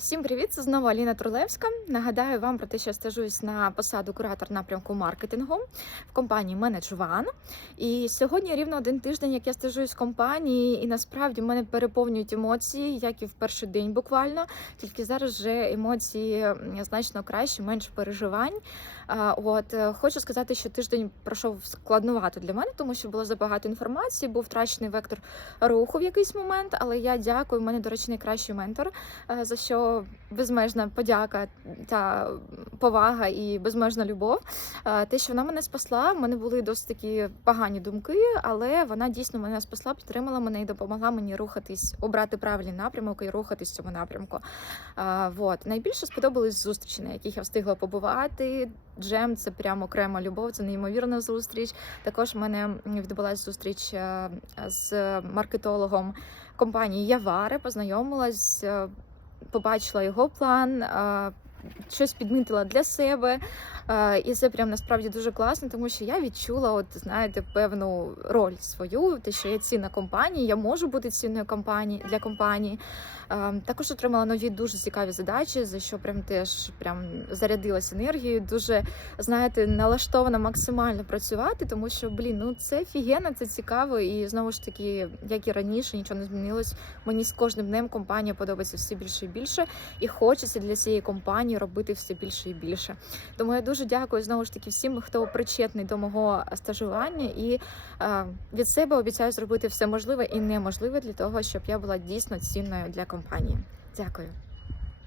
Всім привіт! Це знову Аліна Трулевська. Нагадаю вам про те, що я стажуюсь на посаду куратор напрямку маркетингу в компанії Manage One. І сьогодні рівно один тиждень, як я стажуюсь в компанії, і насправді мене переповнюють емоції, як і в перший день буквально. Тільки зараз вже емоції значно краще, менше переживань. От е, хочу сказати, що тиждень пройшов складнувато для мене, тому що було забагато інформації, був втрачений вектор руху в якийсь момент. Але я дякую. У мене, до речі, найкращий ментор, е, за що безмежна подяка та повага і безмежна любов. Е, Те, що вона мене спасла, в мене були досить такі погані думки, але вона дійсно мене спасла, підтримала мене і допомогла мені рухатись, обрати правильний напрямок і рухатись в цьому напрямку. Вот. Найбільше сподобались зустрічі, на яких я встигла побувати. Джем це прямо окрема любов, це неймовірна зустріч. Також в мене відбулася зустріч е, з маркетологом компанії Яваре, познайомилась, е, побачила його план. е, Щось підмітила для себе, і це прям насправді дуже класно, тому що я відчула, от знаєте, певну роль свою, те, що я цінна компанія, я можу бути цінною компанії для компанії. Е, Також отримала нові дуже цікаві задачі, за що прям теж прям зарядилась енергією. Дуже знаєте, налаштована максимально працювати, тому що блін, ну це фігенно, це цікаво, і знову ж таки, як і раніше, нічого не змінилось. Мені з кожним днем компанія подобається все більше і більше, і хочеться для цієї компанії робити все більше і більше. Тому я дуже дякую знову ж таки всім, хто причетний до мого стажування, і е, від себе обіцяю зробити все можливе і неможливе для того, щоб я була дійсно цінною для компанії. Дякую.